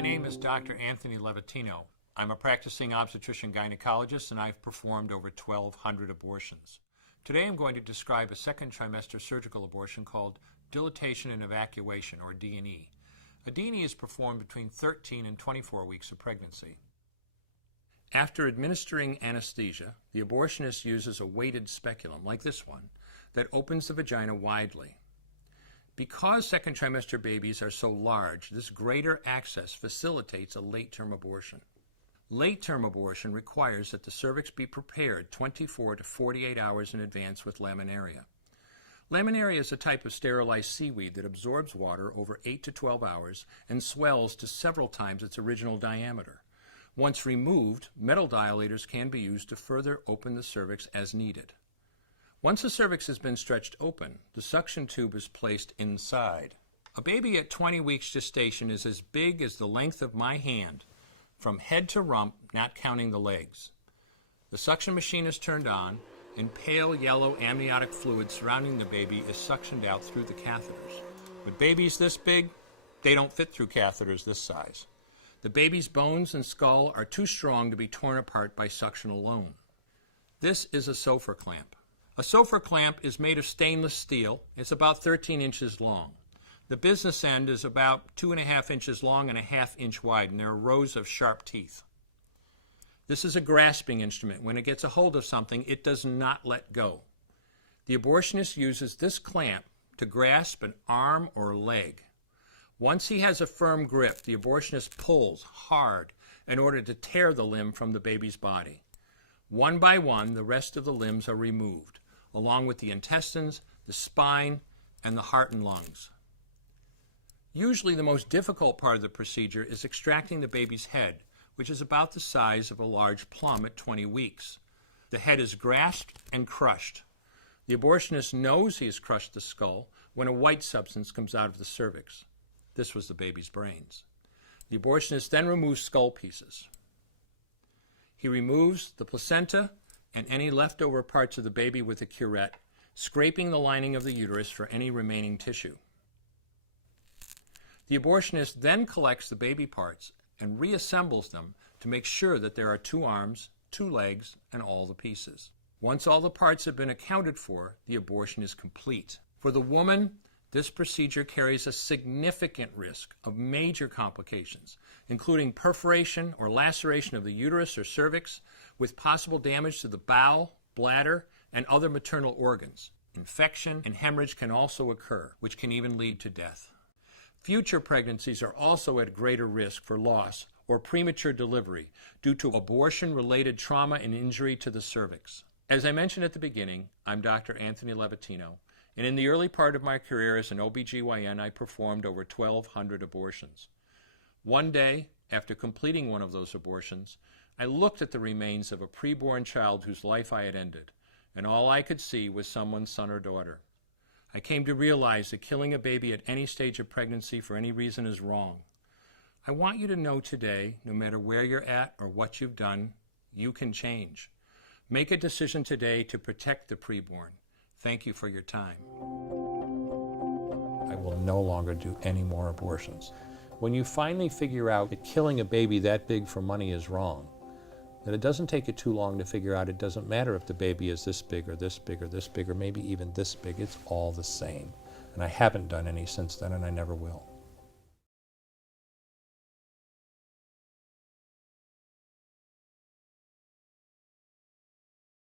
My name is Dr. Anthony Levatino. I'm a practicing obstetrician-gynecologist, and I've performed over 1,200 abortions. Today I'm going to describe a second trimester surgical abortion called dilatation and evacuation, or D&E. A D&E is performed between 13 and 24 weeks of pregnancy. After administering anesthesia, the abortionist uses a weighted speculum, like this one, that opens the vagina widely. Because second trimester babies are so large, this greater access facilitates a late-term abortion. Late-term abortion requires that the cervix be prepared 24 to 48 hours in advance with laminaria. Laminaria is a type of sterilized seaweed that absorbs water over 8 to 12 hours and swells to several times its original diameter. Once removed, metal dilators can be used to further open the cervix as needed. Once the cervix has been stretched open, the suction tube is placed inside. A baby at 20 weeks gestation is as big as the length of my hand, from head to rump, not counting the legs. The suction machine is turned on, and pale yellow amniotic fluid surrounding the baby is suctioned out through the catheters. With babies this big, they don't fit through catheters this size. The baby's bones and skull are too strong to be torn apart by suction alone. This is a Sofer clamp. A Sofer clamp is made of stainless steel. It's about 13 inches long. The business end is about 2.5 inches long and a 1/2 inch wide, and there are rows of sharp teeth. This is a grasping instrument. When it gets a hold of something, it does not let go. The abortionist uses this clamp to grasp an arm or leg. Once he has a firm grip, the abortionist pulls hard in order to tear the limb from the baby's body. One by one, the rest of the limbs are removed, along with the intestines, the spine, and the heart and lungs. Usually the most difficult part of the procedure is extracting the baby's head, which is about the size of a large plum at 20 weeks. The head is grasped and crushed. The abortionist knows he has crushed the skull when a white substance comes out of the cervix. This was the baby's brains. The abortionist then removes skull pieces. He removes the placenta and any leftover parts of the baby with a curette, scraping the lining of the uterus for any remaining tissue. The abortionist then collects the baby parts and reassembles them to make sure that there are 2 arms, 2 legs, and all the pieces. Once all the parts have been accounted for, the abortion is complete. For the woman, this procedure carries a significant risk of major complications, including perforation or laceration of the uterus or cervix, with possible damage to the bowel, bladder, and other maternal organs. Infection and hemorrhage can also occur, which can even lead to death. Future pregnancies are also at greater risk for loss or premature delivery due to abortion-related trauma and injury to the cervix. As I mentioned at the beginning, I'm Dr. Anthony Levatino, and in the early part of my career as an OBGYN, I performed over 1,200 abortions. One day, after completing one of those abortions, I looked at the remains of a preborn child whose life I had ended, and all I could see was someone's son or daughter. I came to realize that killing a baby at any stage of pregnancy for any reason is wrong. I want you to know today, no matter where you're at or what you've done, you can change. Make a decision today to protect the preborn. Thank you for your time. I will no longer do any more abortions. When you finally figure out that killing a baby that big for money is wrong, that it doesn't take you too long to figure out it doesn't matter if the baby is this big or this big or this big or maybe even this big, it's all the same. And I haven't done any since then, and I never will.